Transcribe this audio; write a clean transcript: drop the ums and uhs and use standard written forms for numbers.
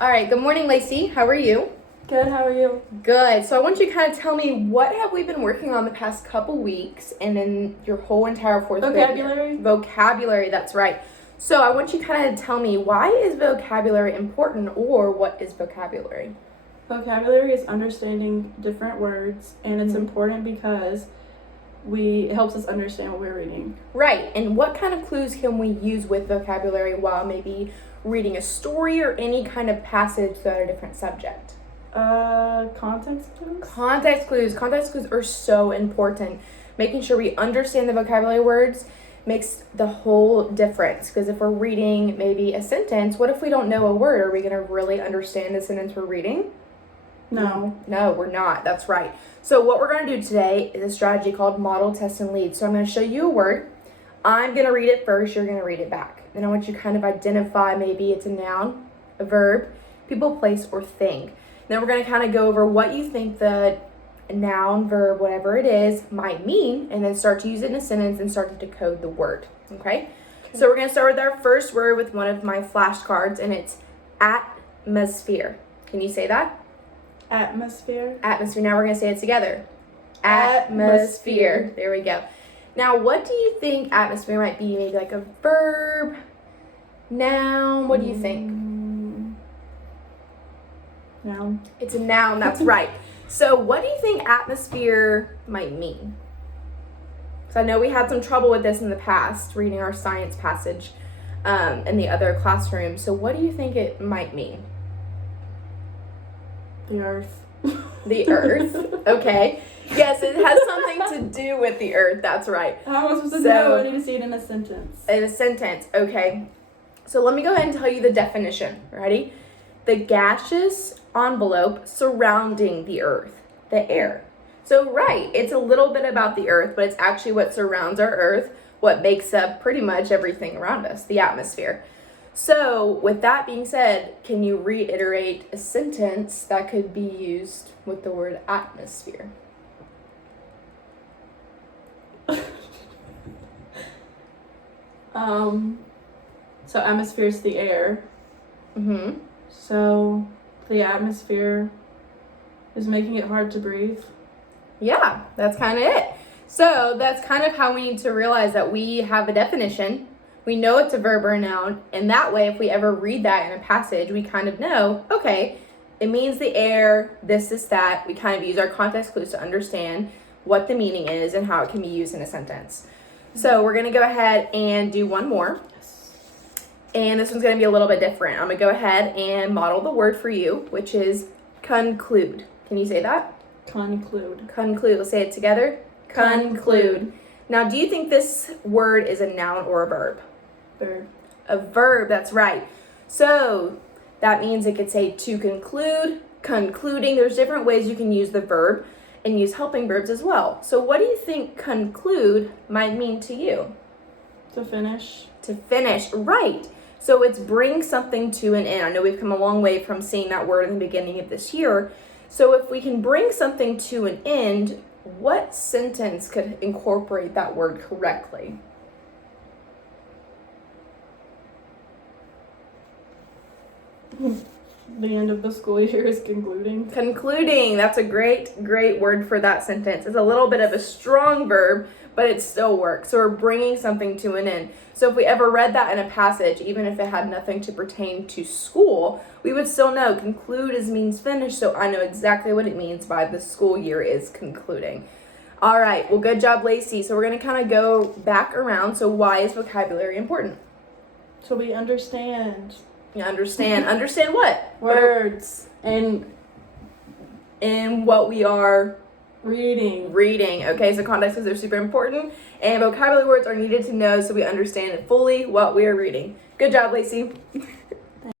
All right, good morning, Lacey. How are you? Good, how are you? Good. So I want you to kind of tell me, what have we been working on the past couple weeks and in your whole entire fourth grade year? Vocabulary? Vocabulary, that's right. So I want you to kind of tell me, why is vocabulary important, or what is vocabulary? Vocabulary is understanding different words, and it's important because it helps us understand what we're reading. Right. And what kind of clues can we use with vocabulary while maybe reading a story or any kind of passage about a different subject? Context clues? Context clues. Context clues are so important. Making sure we understand the vocabulary words makes the whole difference. Because if we're reading maybe a sentence, what if we don't know a word? Are we going to really understand the sentence we're reading? No, we're not. That's right. So what we're going to do today is a strategy called model, test, and lead. So I'm going to show you a word. I'm going to read it first. You're going to read it back. Then I want you to kind of identify, maybe it's a noun, a verb, people, place, or thing. Then we're going to kind of go over what you think the noun, verb, whatever it is, might mean, and then start to use it in a sentence and start to decode the word. Okay? So we're going to start with our first word with one of my flashcards, and it's atmosphere. Can you say that? Atmosphere. Atmosphere. Now we're going to say it together. Atmosphere. There we go. Now, what do you think atmosphere might be? Maybe like a verb, noun. What do you think? Noun. It's a noun. That's right. So what do you think atmosphere might mean? So I know we had some trouble with this in the past, reading our science passage in the other classroom. So what do you think it might mean? The earth. The earth. Okay. Yes, it has something to do with the earth. That's right. How am I supposed to know? I need to see it in a sentence. In a sentence. Okay. So let me go ahead and tell you the definition. Ready? The gaseous envelope surrounding the earth, the air. So right, it's a little bit about the earth, but it's actually what surrounds our earth, what makes up pretty much everything around us, the atmosphere. So with that being said, can you reiterate a sentence that could be used with the word atmosphere? So atmosphere is the air. Mm-hmm. So the atmosphere is making it hard to breathe. Yeah, that's kind of it. So that's kind of how we need to realize that we have a definition. We know it's a verb or a noun, and that way if we ever read that in a passage, we kind of know, okay, it means the air, this is that. We kind of use our context clues to understand what the meaning is and how it can be used in a sentence. So we're going to go ahead and do one more. And this one's going to be a little bit different. I'm going to go ahead and model the word for you, which is conclude. Can you say that? Conclude. Conclude. Let's say it together. Conclude. Now, do you think this word is a noun or a verb? Verb. A verb, that's right. So that means it could say to conclude, concluding. There's different ways you can use the verb and use helping verbs as well. So what do you think conclude might mean to you? To finish. To finish, right. So it's bring something to an end. I know we've come a long way from seeing that word in the beginning of this year. So if we can bring something to an end, what sentence could incorporate that word correctly? The end of the school year is concluding. Concluding. That's a great word for that sentence. It's a little bit of a strong verb, but it still works. So we're bringing something to an end. So if we ever read that in a passage, even if it had nothing to pertain to school, we would still know conclude means finish. So I know exactly what it means by the school year is concluding. All right. Well, good job, Lacey. So we're going to kind of go back around. So why is vocabulary important? So we understand. You understand. Understand what? Words. And what we are reading. Okay, so context clues are super important, and vocabulary words are needed to know so we understand fully what we are reading. Good job, Lacey.